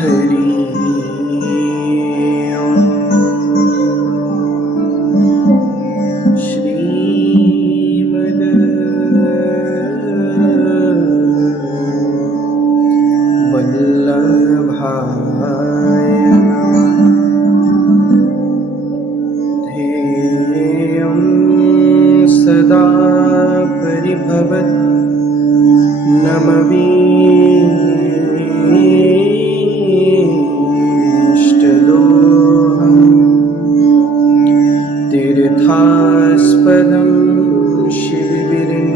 हरि ओम। श्रीमद् वल्लभाय ध्येयं सदा परिभवत् नमवीष्टदोहम् तीर्थास्पदं शिवगिरिं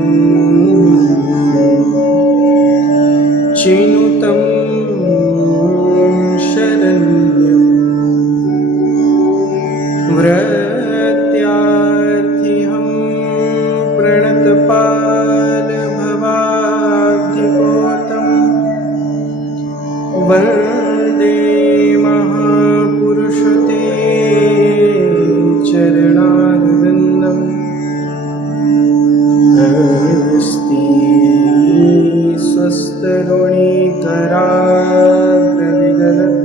चिनुतं शरण्यं व्रत्यार्थिहं प्रणतपालभवाब्धिपोतं वन्दे महापुरुषते चरणारविन्दम् अस्ति स्वस्तरुणिकराग्रविगलत्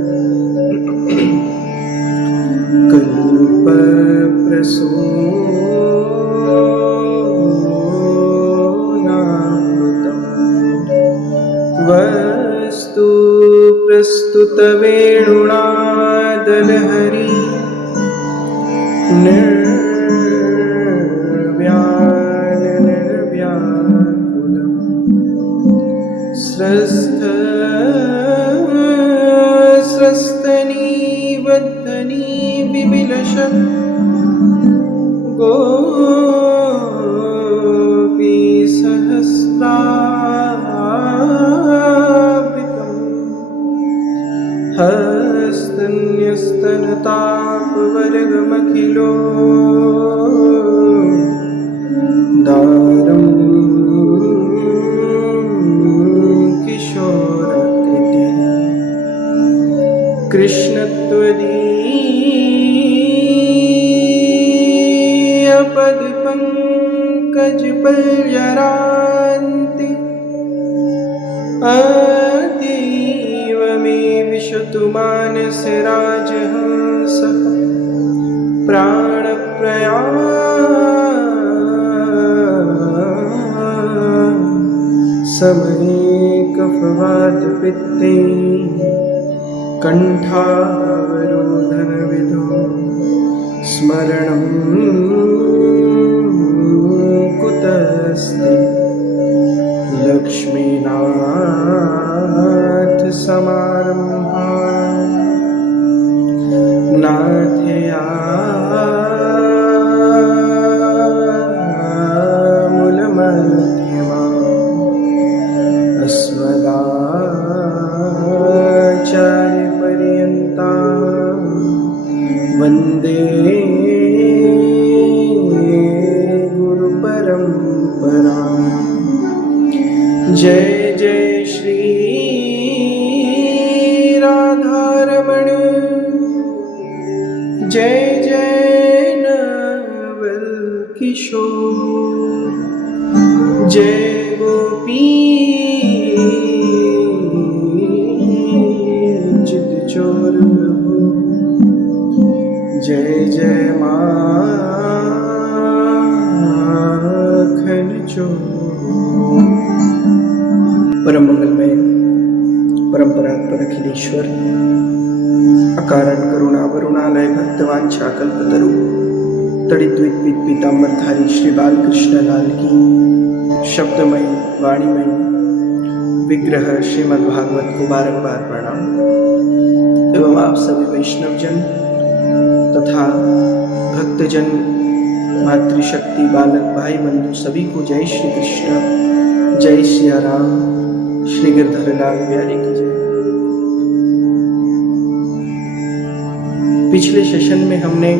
कल्पप्रसूनामृतम् वस्तु प्रस्तुतवेणुनादलहरी निर्व्याकुलं स्रस्तनीवद्धनी विविलसन् गोपीसहस्रावृतम् हस्तन्यस्तनतापवर्गमखिलो दारं किशोराकृतिः कृष्णत्वदीयपदपङ्कजपल्लरान्ति अतीव मे विशतु मानसे राजहंसः प्राणप्रयाण समये कफवातपित्ते कण्ठावरोधनविधौ स्मरणं कुतस्ते लक्ष्मीनाथसमारम्भा नाथयामुलमध्यमा अस्मदाचार्यपर्यन्ता वन्दे गुरुपरम्परा। जय जय श्री राधारमण जय जय नवल किशोर जय गोपी चितचोर प्रभु जय जय माखन चोर। परम मंगलमय परंपरात्पर अखिलेश्वर अकारण करुणा वरुणालय भक्तवांछा कल्पतरु तड़िद्वित पीतांबरधारी श्री बालकृष्ण लाल की शब्दमय वाणीमय विग्रह श्रीमद् भागवत को बारंबार प्रणाम एवं आप सभी वैष्णवजन तथा भक्तजन मातृशक्ति बालक भाई बंधु सभी को जय श्री कृष्ण जय सिया राम श्री गिरधर लाल बिहारी की जय। पिछले सेशन में हमने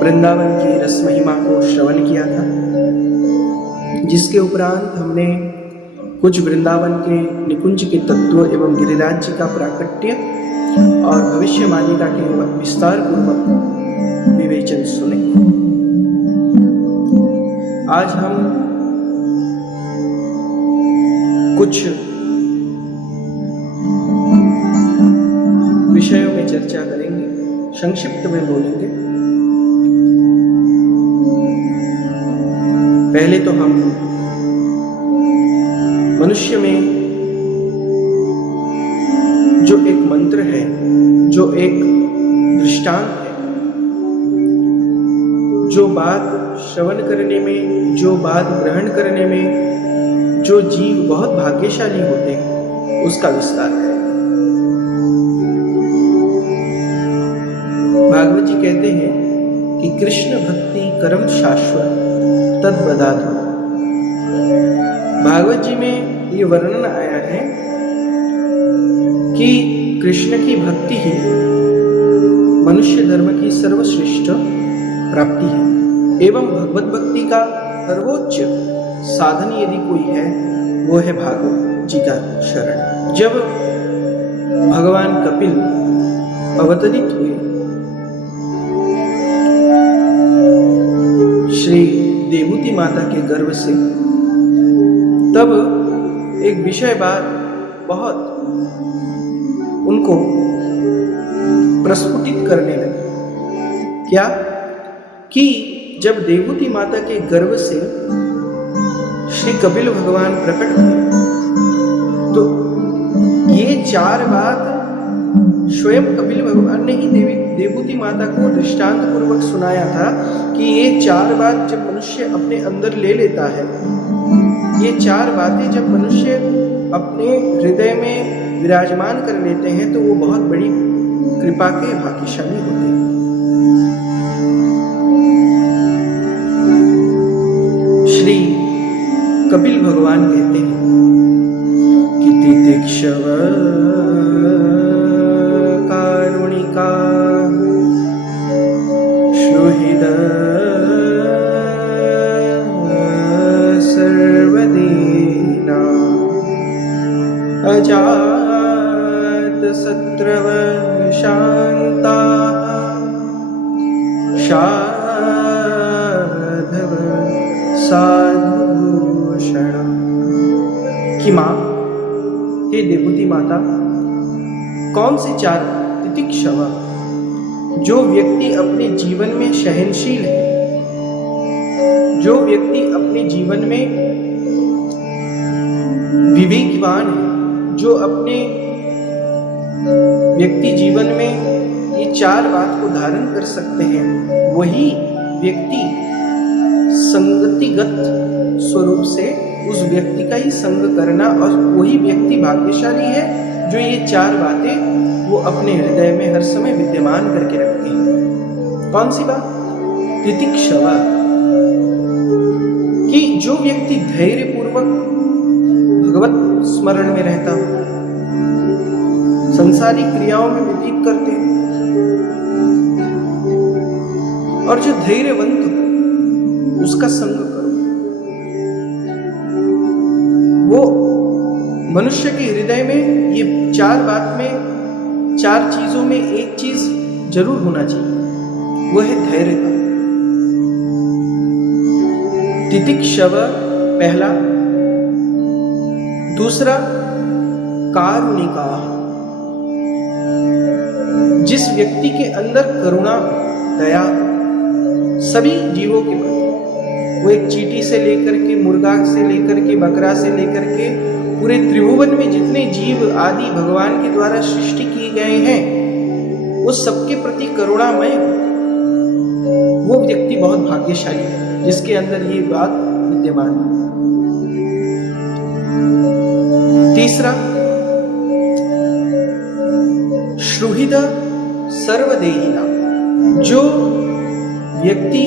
वृंदावन की रस महिमा को श्रवण किया था, जिसके उपरांत हमने कुछ वृंदावन के निकुंज के तत्व एवं गिरिराज्य का प्राकट्य और भविष्यवाणिता के विस्तार पूर्वक विवेचन सुने। आज हम कुछ चर्चा करेंगे, संक्षिप्त में बोलेंगे। पहले तो हम मनुष्य में जो एक मंत्र है, जो एक दृष्टांत है, जो बात श्रवण करने में, जो बात ग्रहण करने में जो जीव बहुत भाग्यशाली होते हैं, उसका विस्तार है। भागवत जी कहते हैं कि कृष्ण भक्ति कर्म शाश्वत तद बदाधु। भागवत जी में ये वर्णन आया है कि कृष्ण की भक्ति ही मनुष्य धर्म की सर्वश्रेष्ठ प्राप्ति है एवं भगवत भक्ति का सर्वोच्च साधन यदि कोई है वो है भागवत जी का शरण। जब भगवान कपिल अवतरित हुए श्री देवहूति माता के गर्भ से, तब एक विषय बात बहुत उनको प्रस्फुटित करने लगी। क्या कि जब देवहूति माता के गर्भ से श्री कपिल भगवान प्रकट हुए तो ये चार बात स्वयं कपिल भगवान ने ही देवहूति माता को दृष्टांत पूर्वक सुनाया था कि ये चार बात जब मनुष्य अपने अंदर ले लेता है, ये चार बातें जब मनुष्य अपने हृदय में विराजमान कर लेते हैं तो वो बहुत बड़ी कृपा के भाग्यशाली होते हैं। श्री कपिल भगवान कहते हैं कि तितिक्षव कारुणिका सुहृद सर्वदीना अजात शत्रव शांता साधव साधुभूषण। कि माँ, हे देवहूति माता, कौन से चार तितिक्षव, जो व्यक्ति अपने जीवन में सहनशील है, जो व्यक्ति अपने जीवन में विवेकवान है, जो अपने व्यक्ति जीवन में ये चार बात को धारण कर सकते हैं, वही व्यक्ति संगतिगत स्वरूप से उस व्यक्ति का ही संग करना, और वही व्यक्ति भाग्यशाली है जो ये चार बातें वो अपने हृदय में हर समय विद्यमान करके रखते हैं। कौन सी बात? तितिक्षवा, कि जो व्यक्ति धैर्य पूर्वक भगवत स्मरण में रहता हो, संसारिक क्रियाओं में व्यतीत करते हैं, और जो धैर्यवंत हो उसका संग करो। वो मनुष्य के हृदय में ये चार बात में, चार चीजों में एक चीज जरूर होना चाहिए, वो है धैर्यता। तितिक्षव पहला, दूसरा कारुणिका, जिस व्यक्ति के अंदर करुणा दया सभी जीवों के प्रति, वो एक चींटी से लेकर के, मुर्गा से लेकर के, बकरा से लेकर के, पूरे त्रिभुवन में जितने जीव आदि भगवान के द्वारा सृष्टि किए गए हैं, वो सबके प्रति करुणामय, वो व्यक्ति बहुत भाग्यशाली है जिसके अंदर ये बात विद्यमान है। तीसरा, सुहृद सर्वदेहिना, जो व्यक्ति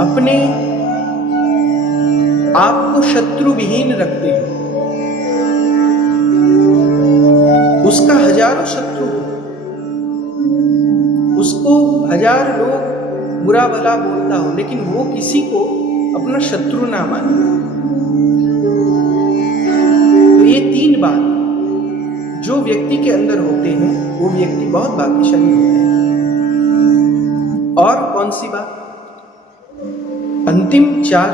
अपने आप को शत्रु विहीन रखते हैं, उसका हजारों शत्रु, उसको हजार लोग बुरा भला बोलता हो, लेकिन वो किसी को अपना शत्रु ना माने। तो ये तीन बात जो व्यक्ति के अंदर होते हैं, वो व्यक्ति बहुत भाग्यशाली होते हैं। और कौन सी बात? अंतिम चार,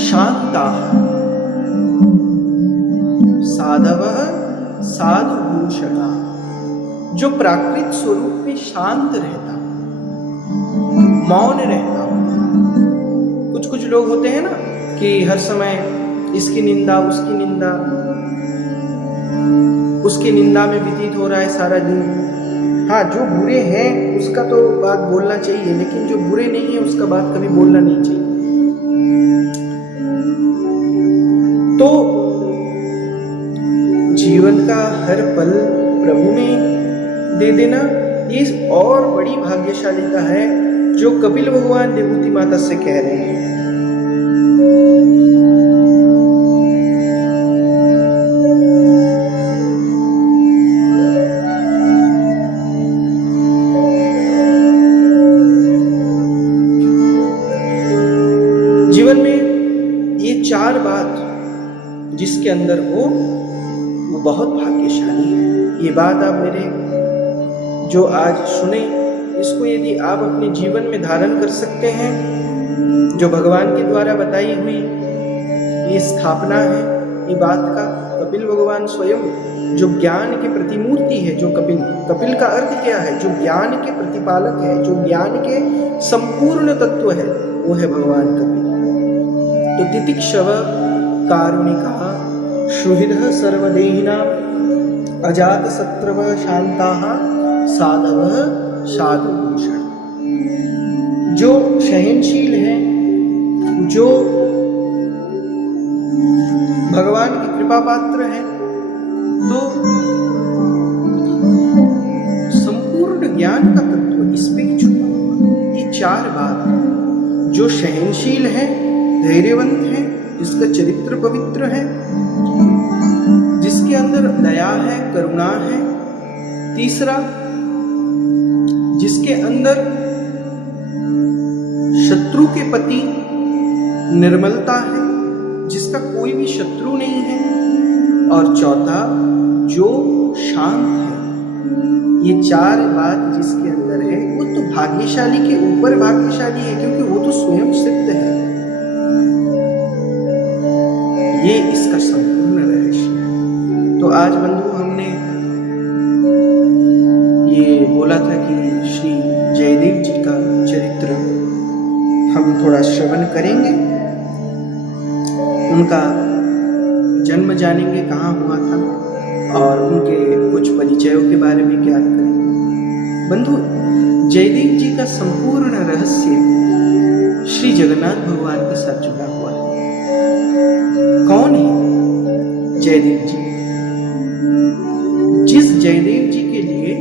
शांता साधव साधुभूषण, जो प्राकृत स्वरूप में शांत रहता, मौन रहता। कुछ लोग होते हैं ना कि हर समय इसकी निंदा, उसकी निंदा में व्यतीत हो रहा है सारा दिन। हाँ, जो बुरे हैं उसका तो बात बोलना चाहिए, लेकिन जो बुरे नहीं है उसका बात कभी बोलना नहीं चाहिए। तो जीवन का हर पल प्रभु में दे देना, ये और बड़ी भाग्यशालीता है जो कपिल भगवान विभूति माता से कह रहे हैं। जीवन में ये 4 बात जिसके अंदर हो वो बहुत भाग्यशाली है। ये बात आप मेरे जो आज सुने, इसको यदि आप अपने जीवन में धारण कर सकते हैं, जो भगवान के द्वारा बताई हुई ये स्थापना है, ये बात का कपिल भगवान स्वयं जो ज्ञान के प्रतिमूर्ति है, जो कपिल का अर्थ क्या है? जो ज्ञान के प्रतिपालक है, जो ज्ञान के संपूर्ण तत्व है, वो है भगवान कपिल। तो तितिक्षव कारुणिका सुहृदः सर्वदेहिनां अजात शत्रवः शांताः साधवः साधुभूषण। जो सहनशील है, जो भगवान की कृपा पात्र है, तो संपूर्ण ज्ञान का तत्व इसमें छुपा। ये 4 बात, जो सहनशील है, धैर्यवंत है, जिसका चरित्र पवित्र है, जिसके अंदर दया है, करुणा है। तीसरा, जिसके अंदर शत्रु के प्रति निर्मलता है, जिसका कोई भी शत्रु नहीं है। और चौथा, जो शांत है। ये 4 बात जिसके अंदर है वो तो भाग्यशाली के ऊपर भाग्यशाली है, क्योंकि वो तो स्वयं सिद्ध है। ये इसका संपूर्ण रहस्य है। तो आज बंधु हमने ये बोला था कि श्री जयदेव जी का चरित्र हम थोड़ा श्रवण करेंगे, उनका जन्म जानेंगे कहाँ हुआ था और उनके कुछ परिचयों के बारे में ज्ञात करेंगे। बंधु, जयदेव जी का संपूर्ण रहस्य श्री जगन्नाथ भगवान के साथ जुड़ा हुआ है। कौन है जयदेव जी? जिस जयदेव जी के लिए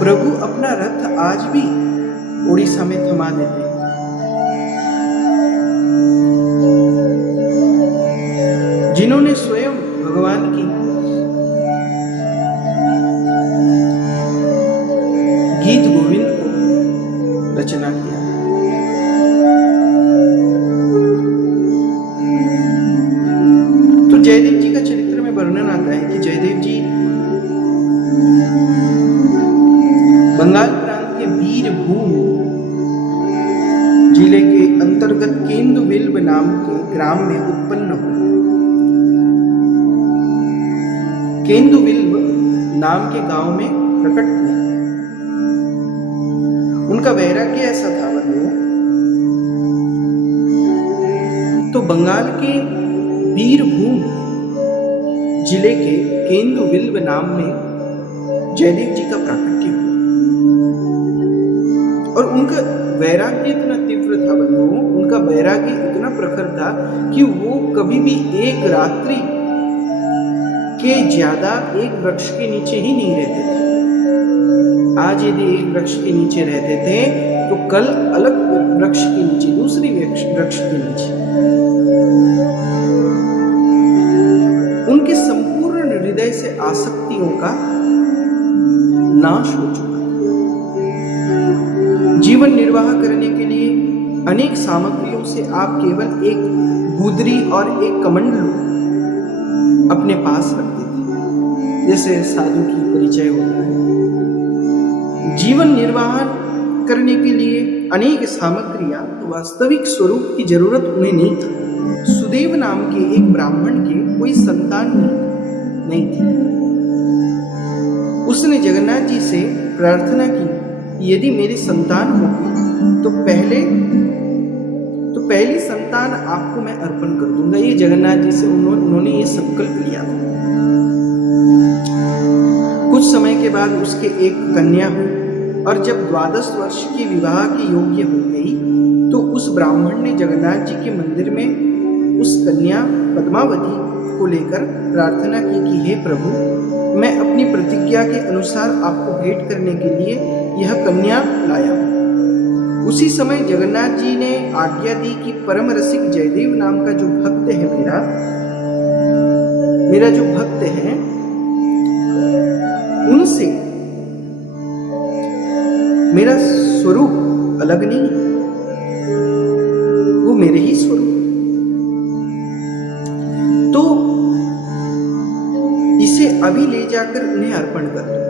प्रभु अपना रथ आज भी उड़ीसा में थमा देते हैं, जिन्होंने स्वयं भगवान की गीत गोविंद को रचना किया। तो जयदेव जी का चरित्र में वर्णन आता है कि जयदेव जी बंगाल प्रांत के बीरभूम जिले के अंतर्गत केंदुबिल्व नाम के ग्राम में उत्पन्न हुए। केंदुबिल्व नाम के गांव में प्रकट हुए। उनका वैराग्य ऐसा था बंधुओं, तो बंगाल के बीरभूम जिले के केंदुबिल्व नाम में जयदेव जी का प्राकट्य हुआ। और उनका वैराग्य इतना तीव्र था बंधुओं, उनका वैराग्य इतना प्रखर था कि वो कभी भी एक रात्रि के ज्यादा एक वृक्ष के नीचे ही नहीं रहते थे। आज यदि एक वृक्ष के नीचे रहते थे तो कल अलग वृक्ष के नीचे, दूसरी वृक्ष के नीचे। उनके संपूर्ण हृदय से आसक्तियों का नाश हो चुका। जीवन निर्वाह करने के लिए अनेक सामग्रियों से आप केवल एक गुदरी और एक कमंडलू अपने पास रखते थे, जैसे साधु की परिचय होता है। जीवन निर्वाह करने के लिए अनेक सामग्रियां, वास्तविक स्वरूप की जरूरत उन्हें नहीं था। सुदेव नाम के एक ब्राह्मण के कोई संतान नहीं थी। उसने जगन्नाथ जी से प्रार्थना की, यदि मेरी संतान होगी तो पहली संतान आपको मैं अर्पण कर दूंगा। ये जगन्नाथ जी से उन्होंने ये संकल्प लिया। कुछ समय के बाद उसके एक कन्या हुई और जब 12 वर्ष की विवाह की योग्य हो गई तो उस ब्राह्मण ने जगन्नाथ जी के मंदिर में उस कन्या पद्मावती को लेकर प्रार्थना की कि हे प्रभु, मैं अपनी प्रतिज्ञा के अनुसार आपको भेंट करने के लिए यह कन्या लाया हूं। उसी समय जगन्नाथ जी ने आज्ञा दी कि परम रसिक जयदेव नाम का जो भक्त है मेरा जो भक्त है, उनसे मेरा स्वरूप अलग नहीं है, वो मेरे ही स्वरूप। तो इसे अभी ले जाकर उन्हें अर्पण कर दो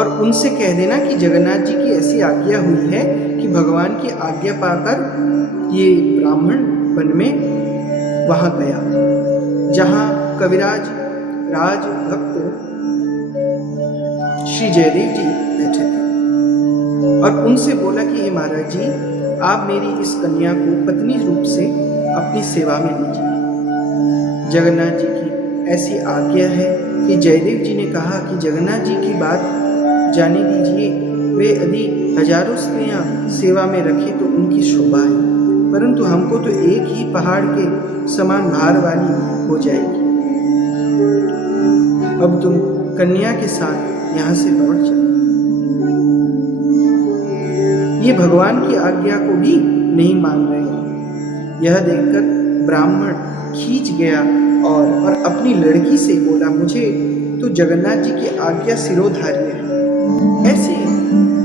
और उनसे कह देना कि जगन्नाथ जी की ऐसी आज्ञा हुई है कि भगवान की आज्ञा पाकर ये ब्राह्मण वन में वहां गया जहां कविराज राज भक्त श्री जयदेव जी बैठे थे और उनसे बोला कि हे महाराज जी, आप मेरी इस कन्या को पत्नी रूप से अपनी सेवा में लीजिए। जगन्नाथ जी की ऐसी आज्ञा है कि जयदेव जी ने कहा कि जगन्नाथ जी की बात जाने दीजिए, वे यदि हजारों स्त्रियां सेवा में रखे तो उनकी शोभा है, परंतु हमको तो एक ही पहाड़ के समान भार वाली हो जाएगी। अब तुम कन्या के साथ यहाँ से लौट जाओ। ये भगवान की आज्ञा को भी नहीं मान रहे हैं। यह देखकर ब्राह्मण खींच गया और अपनी लड़की से बोला, मुझे तो जगन्नाथ जी की आज्ञा सिरोधार्य है। ऐसे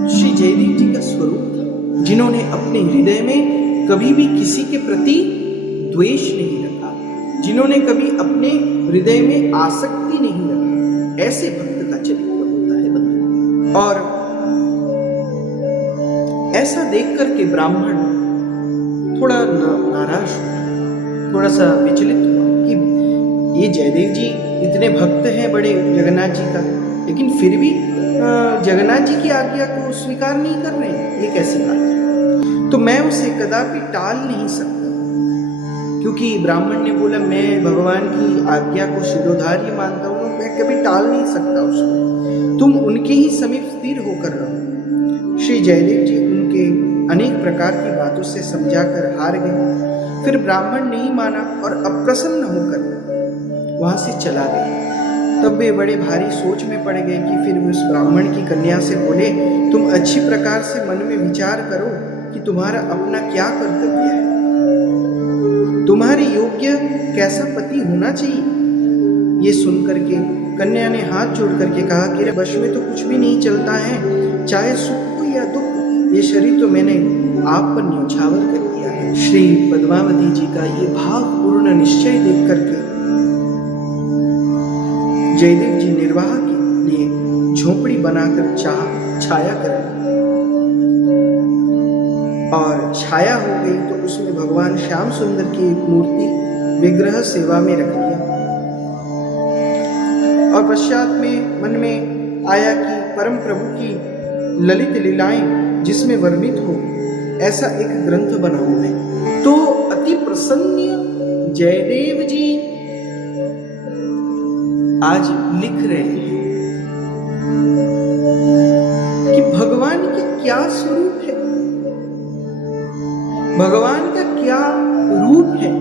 श्री जयदेव जी का स्वरूप था, जिन्होंने अपने हृदय में कभी भी किसी के प्रति द्वेष नहीं रखा, जिन्होंने कभी अपने हृदय में आसक्ति नहीं रखी। ऐसे भक्त का चरित्र होता है बंधु। और ऐसा देख करके ब्राह्मण थोड़ा नाराज हुआ, थोड़ा सा विचलित हुआ कि ये जयदेव जी इतने भक्त हैं बड़े जगन्नाथ जी का, लेकिन फिर भी जगन्नाथ जी की आज्ञा को स्वीकार नहीं कर रहे हैं। ये कैसी बात है? तो मैं उसे कदापि टाल नहीं सकता, क्योंकि ब्राह्मण ने बोला मैं भगवान की आज्ञा को शिरोधार्य मानता हूँ, मैं कभी टाल नहीं सकता उसको। तुम उनके ही समीप स्थिर होकर रहो। श्री जयदेव जी उनके अनेक प्रकार की बातों से समझाकर हार गए। फिर ब्राह्मण नहीं माना और अप्रसन्न होकर वहां से चला गया। तब वे बड़े भारी सोच में पड़ गए कि फिर उस ब्राह्मण की कन्या से बोले, तुम अच्छी प्रकार से मन में विचार करो कि तुम्हारा अपना क्या कर्तव्य है, तुम्हारे योग्य कैसा पति होना चाहिए। ये सुनकर के कन्या ने हाथ जोड़ करके कहा कि रे वश में तो कुछ भी नहीं चलता है, चाहे सुख हो या दुख, ये शरीर तो मैंने आप पर न्यौछावर कर दिया है। श्री पद्मावती जी का ये भावपूर्ण निश्चय देख करके जयदेव जी निर्वाह के लिए झोपड़ी बनाकर छाया कर ली और छाया हो गई तो उसमें भगवान श्याम सुंदर की एक मूर्ति विग्रह सेवा में रख लिया और पश्चात में मन में आया कि परम प्रभु की ललित लीलाएं जिसमें वर्णित हो ऐसा एक ग्रंथ बनाऊं मैं। तो अति प्रसन्न जयदेव जी आज लिख रहे हैं कि भगवान के क्या स्वरूप है, भगवान का क्या रूप है,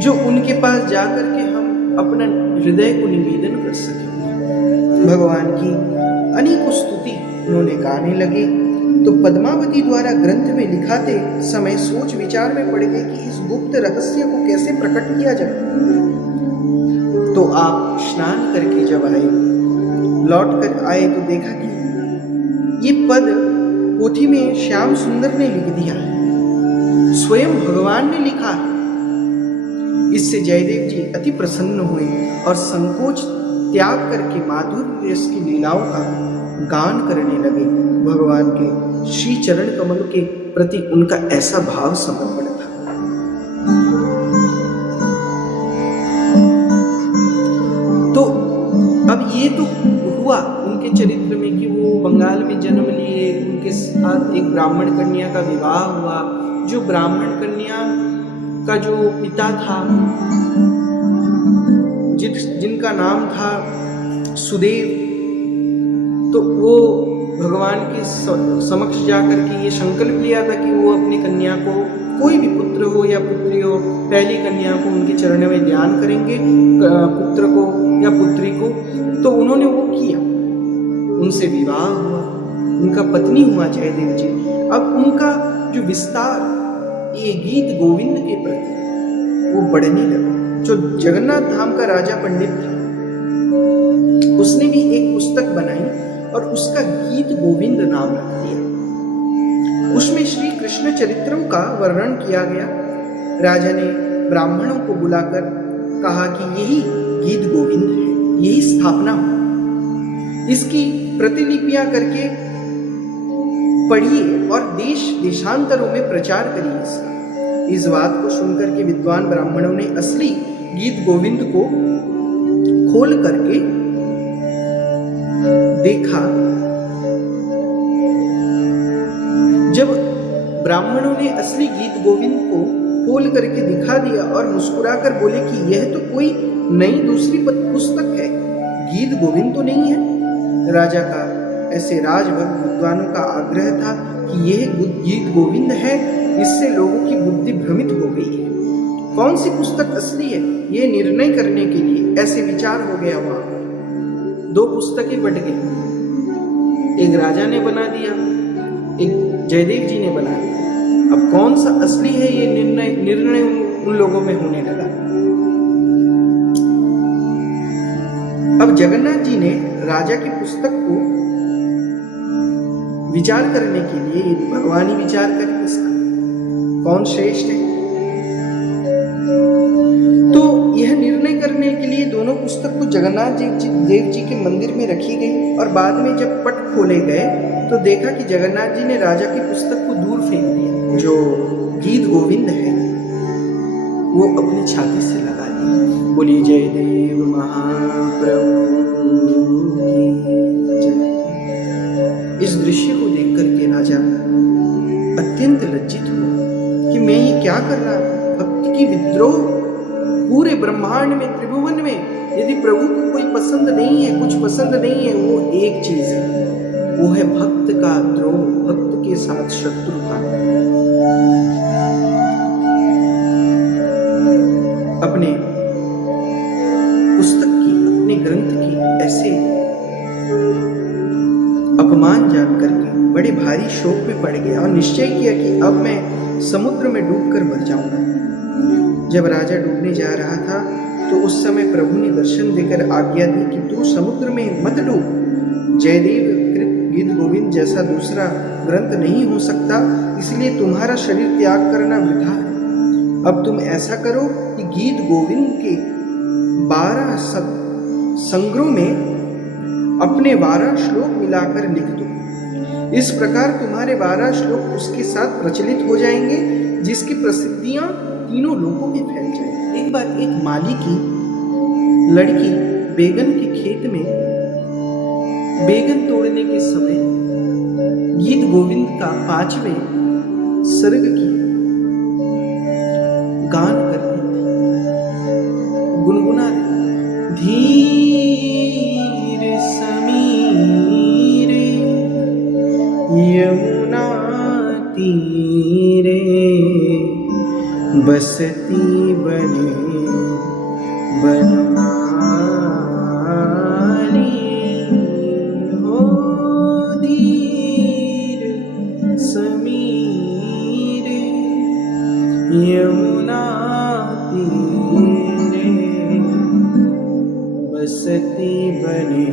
जो उनके पास जाकर के हम अपना हृदय को निवेदन कर सकें। भगवान की अनेक स्तुति उन्होंने गाने लगे। तो पद्मावती द्वारा ग्रंथ में लिखाते समय सोच विचार में पड़ गए कि इस गुप्त रहस्य को कैसे प्रकट किया जाए। तो आप स्नान करके जब आए, लौट कर आए तो देखा कि ये पद पोथी में श्याम सुंदर ने लिख दिया है, स्वयं भगवान ने लिखा है। इससे जयदेव जी अति प्रसन्न हुए और संकोच त्याग करके माधुर्य रस की लीलाओं का गान करने लगे। भगवान के श्री चरण कमल के प्रति उनका ऐसा भाव समर्पण था। तो अब ये तो हुआ हुआ उनके चरित्र में कि वो बंगाल में जन्म लिए, उनके साथ एक ब्राह्मण कन्या का विवाह हुआ। जो ब्राह्मण कन्या का जो पिता था, जिनका नाम था सुदेव, तो वो भगवान के समक्ष जाकर के ये संकल्प लिया था कि वो अपनी कन्या को, कोई भी पुत्र हो या पुत्री हो, पहली कन्या को उनके चरणों में ध्यान करेंगे, पुत्र को या पुत्री को। तो उन्होंने वो किया, उनसे विवाह हुआ, उनका पत्नी हुआ जयदेव जी। अब उनका जो विस्तार ये गीत गोविंद के प्रति वो बढ़ने लगा। जो जगन्नाथ धाम का राजा पंडित था, उसने भी एक पुस्तक बनाई और उसका गीत गोविंद नाम रख दिया। उसमें श्री कृष्ण चरित्रों का वर्णन किया गया। राजा ने ब्राह्मणों को बुलाकर कहा कि यही गीत गोविंद है, यही स्थापना हो, इसकी प्रतिलिपियां करके पढ़िए और देश देशांतरों में प्रचार करिए इसका। इस बात को सुनकर के विद्वान ब्राह्मणों ने असली गीत गोविंद को खोल करके देखा। जब ब्राह्मणों ने असली गीत गोविंद को खोल करके दिखा दिया और मुस्कुराकर बोले कि यह तो कोई नई दूसरी पुस्तक है, गीत गोविंद तो नहीं है। राजा का ऐसे राजभक्त विद्वानों का आग्रह था कि यह गीत गोविंद है, इससे लोगों की बुद्धि भ्रमित हो गई है। कौन सी पुस्तक असली है ये निर्णय करने के लिए ऐसे विचार हो गया। वहां पर दो पुस्तकें बट गई, एक राजा ने बना दिया, एक जयदेव जी ने बना दिया। अब कौन सा असली है ये निर्णय उन लोगों में होने लगा। अब जगन्नाथ जी ने राजा की पुस्तक को विचार करने के लिए भगवान ही विचार करें इसका कौन श्रेष्ठ है। तो यह निर्णय करने के लिए दोनों पुस्तक को जगन्नाथ देव जी के मंदिर में रखी गई और बाद में जब पट खोले गए तो देखा कि जगन्नाथ जी ने राजा की पुस्तक को दूर फेंक दिया। जो गीत गोविंद है वो अपनी छाती से लगा लिया। बोलिए जयदेव महाप्रभु की जय। इस दृश्य को देख करके राजा अत्यंत लज्जित हुआ कि मैं ये क्या कर रहा था। भक्ति की विद्रोह पूरे ब्रह्मांड में, त्रिभुवन में यदि प्रभु को कोई पसंद नहीं है, कुछ पसंद नहीं है, वो एक चीज है, वो है भक्त का द्रोह, भक्त के साथ शत्रुता। अपने पुस्तक की, अपने ग्रंथ की ऐसे अपमान जान करके बड़े भारी शोक में पड़ गया और निश्चय किया कि अब मैं समुद्र में डूबकर मर जाऊंगा। जब राजा डूबने जा रहा था तो उस समय प्रभु ने दर्शन देकर आज्ञा दी कि तू समुद्र में मत डूब। जयदेव कृत गीत गोविंद जैसा दूसरा ग्रंथ नहीं हो सकता, इसलिए तुम्हारा शरीर त्याग करना वृथा है। अब तुम ऐसा करो कि गीत गोविंद के 12 संग्रह में अपने 12 श्लोक मिलाकर लिख दो। इस प्रकार तुम्हारे 12 श्लोक उसके साथ प्रचलित हो जाएंगे, जिसकी प्रसिद्धियां तीनों लोगों में फैल जाएगी। एक बार एक माली की लड़की बैगन के खेत में बैगन तोड़ने के समय गीत गोविंद का 5वें सर्ग की गान कर रही थी, गुनगुना रही। धीर समीरे यमुना तीरे बसती बने बनमाली हो। धीर समीरे यमुना तीरे बसती बने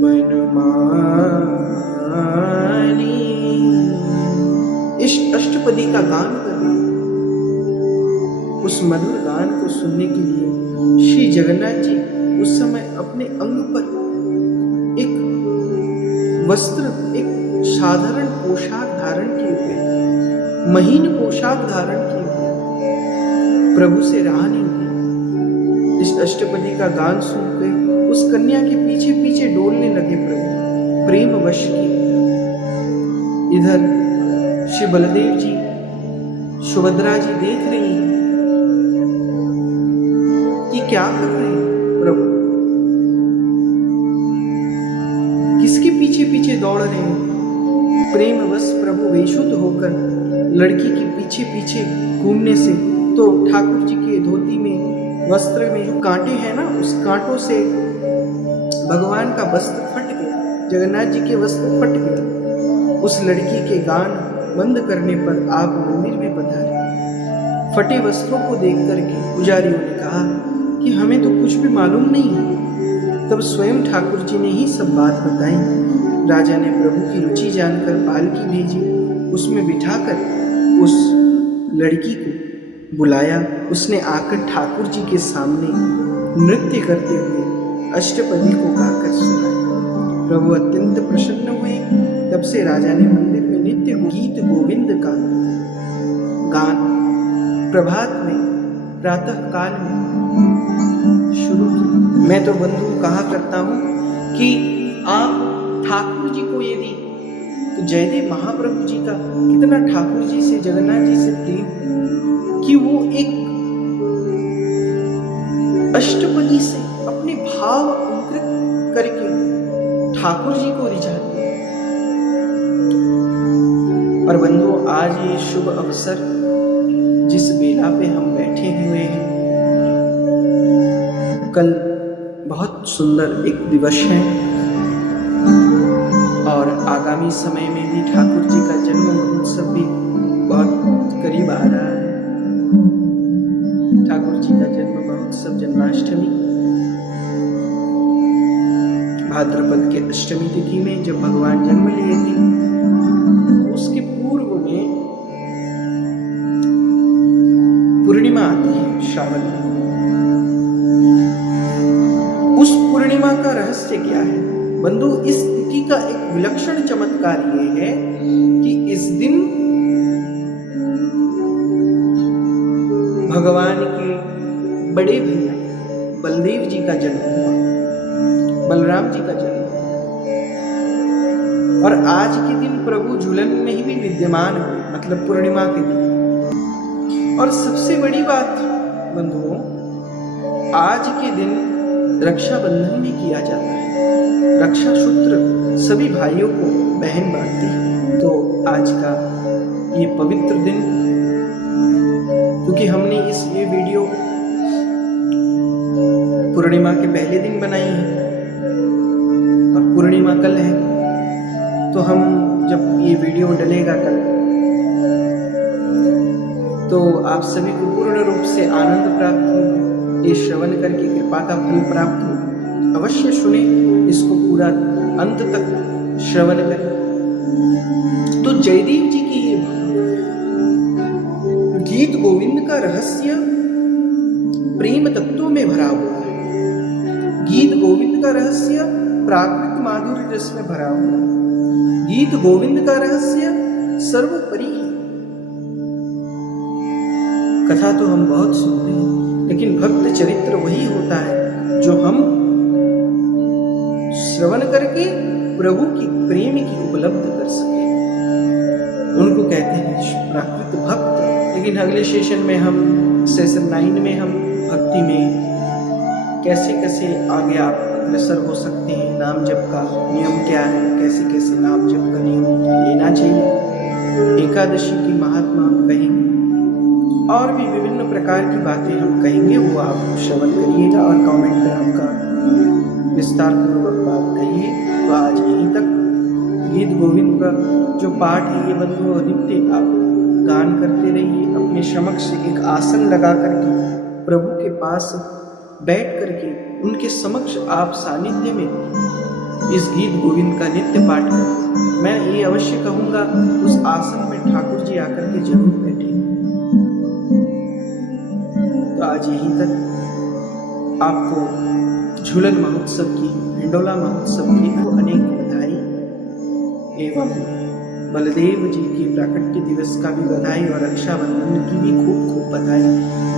बनमाली। इस अष्टपदी का गान करना, उस मधुर गान को सुनने के लिए श्री जगन्नाथ जी उस समय अपने अंग पर एक वस्त्र, एक साधारण पोशाक धारण किए हुए, महीन पोशाक धारण किए हुए प्रभु से रहा नहीं थे। इस अष्टपदी का गान सुनकर उस कन्या के पीछे पीछे डोलने लगे प्रभु, प्रेम वश की। इधर श्री बलदेव जी, सुभद्रा जी देख रही हैं कि क्या कर रहे हैं प्रभु, किसके पीछे पीछे दौड़ रहे हैं। प्रेमवश प्रभु बेशुद्ध होकर लड़की के पीछे पीछे घूमने से तो ठाकुर जी के धोती में, वस्त्र में जो कांटे हैं ना, उस कांटों से भगवान का वस्त्र फट गया, जगन्नाथ जी के वस्त्र फट गए। उस लड़की के गान बंद करने पर आप मंदिर में पधारे। फटे वस्त्रों को देख करके पुजारियों ने कहा कि हमें तो कुछ भी मालूम नहीं है। तब स्वयं ठाकुर जी ने ही सब बात बताई। राजा ने प्रभु की रुचि जानकर पालकी भेजी, उसमें बिठाकर उस लड़की को बुलाया। उसने आकर ठाकुर जी के सामने नृत्य करते हुए अष्टपदी को गाकर सुनाया। प्रभु अत्यंत प्रसन्न हुए। तब से राजा ने मंदिर में नित्य गीत गोविंद का गान प्रभात में, प्रातः काल में शुरू किया। मैं तो बंधु कहा करता हूँ कि आप ठाकुर जी को यदि, तो जयदेव महाप्रभु जी का कितना ठाकुर जी से, जगन्नाथ जी से प्रेम कि वो एक अष्टपदी से अपने भाव अंकित करके ठाकुर जी को रिझाते हैं। और बंधु, आज ये शुभ अवसर जिस बेला पे हम बैठे हुए हैं, कल बहुत सुंदर एक दिवस है और आगामी समय में भी ठाकुर जी का जन्म महोत्सव भी बहुत करीब आ रहा है। ठाकुर जी का जन्म महोत्सव, जन्माष्टमी, भाद्रपद के अष्टमी तिथि में जब भगवान जन्म लिए थे, उसके पूर्व में पूर्णिमा आती है श्रावण में। उस पूर्णिमा का रहस्य क्या है बंधु? इस तिथि का एक विलक्षण चमत्कार ये है कि इस दिन भगवान के बड़े भैया बलदेव जी का जन्म हुआ, बलराम जी का जन्म हुआ। और आज के दिन प्रभु झूलन में ही भी विद्यमान हुए, मतलब पूर्णिमा के दिन। और सबसे बड़ी बात बंधुओं, आज के दिन रक्षाबंधन भी किया जाता है। रक्षा सूत्र सभी भाइयों को बहन बांधती है। तो आज का ये पवित्र दिन, क्योंकि हमने ये वीडियो पूर्णिमा के पहले दिन बनाई है और पूर्णिमा कल है, तो हम जब ये वीडियो डलेगा कल, तो आप सभी को पूर्ण रूप से आनंद प्राप्त होगा। ये श्रवण करके कृपा का फल प्राप्त होगा। अवश्य सुने, इसको पूरा अंत तक श्रवण करें। तो जयदेव जी की ये गीत गोविंद का रहस्य प्रेम तत्वों में भरा हुआ है। गीत गोविंद का रहस्य प्राकृत माधुर्य रस में भरा हुआ है। गीत गोविंद का रहस्य सर्वोपरि है। कथा तो हम बहुत सुनते हैं, लेकिन भक्त चरित्र वही होता है जो हम श्रवण करके प्रभु की प्रेम की उपलब्ध कर सके। उनको कहते हैं प्राकृत भक्त। लेकिन अगले सेशन में हम, सेशन 9 में हम भक्ति में कैसे कैसे आगे आप अग्रसर हो सकते हैं, नाम जप का नियम क्या है, कैसे कैसे नाम जप का नियम लेना चाहिए, एकादशी की महात्मा हम कहेंगे, और भी विभिन्न प्रकार की बातें हम कहेंगे। वो आप श्रवण करिएगा और कमेंट में हमका विस्तार पूर्वक बात कहिए। तो आज यहीं तक। गीत गोविंद का जो पाठ है ये बंधु नित्य आप गान करते रहिए। अपने समक्ष एक आसन लगा करके प्रभु के पास बैठ करके उनके समक्ष आप सानिध्य में इस गीत गोविंद का नित्य पाठ करें। मैं ये अवश्य कहूँगा, उस आसन में ठाकुर जी आकर के जरूर बैठे। तो आज यहीं तक। आपको झूलन महोत्सव की, हिंडोला महोत्सव की अनेक बधाई एवं बलदेव जी की प्राकट्य दिवस का भी बधाई और रक्षाबंधन की भी खूब खूब बधाई।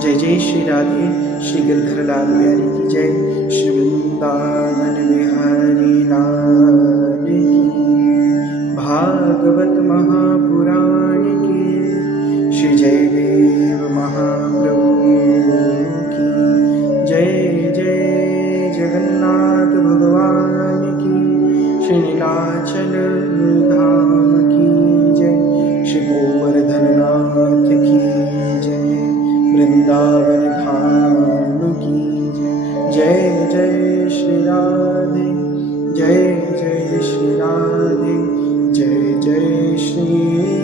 जय जय श्री राधे। श्री गिरधर लाल बिहारी की जय, श्री वृंदावन बिहारी लाल की। भागवत महापुराण की, श्री जयदेव महाप्रभु की जय। जय जगन्नाथ भगवान की, श्री नीलाचल धाम की जय, श्री गोवर्धन नाथ की जय, वृंदावन धाम की जय। जय जय श्री राधे, जय जय श्री राधे, जय जय श्री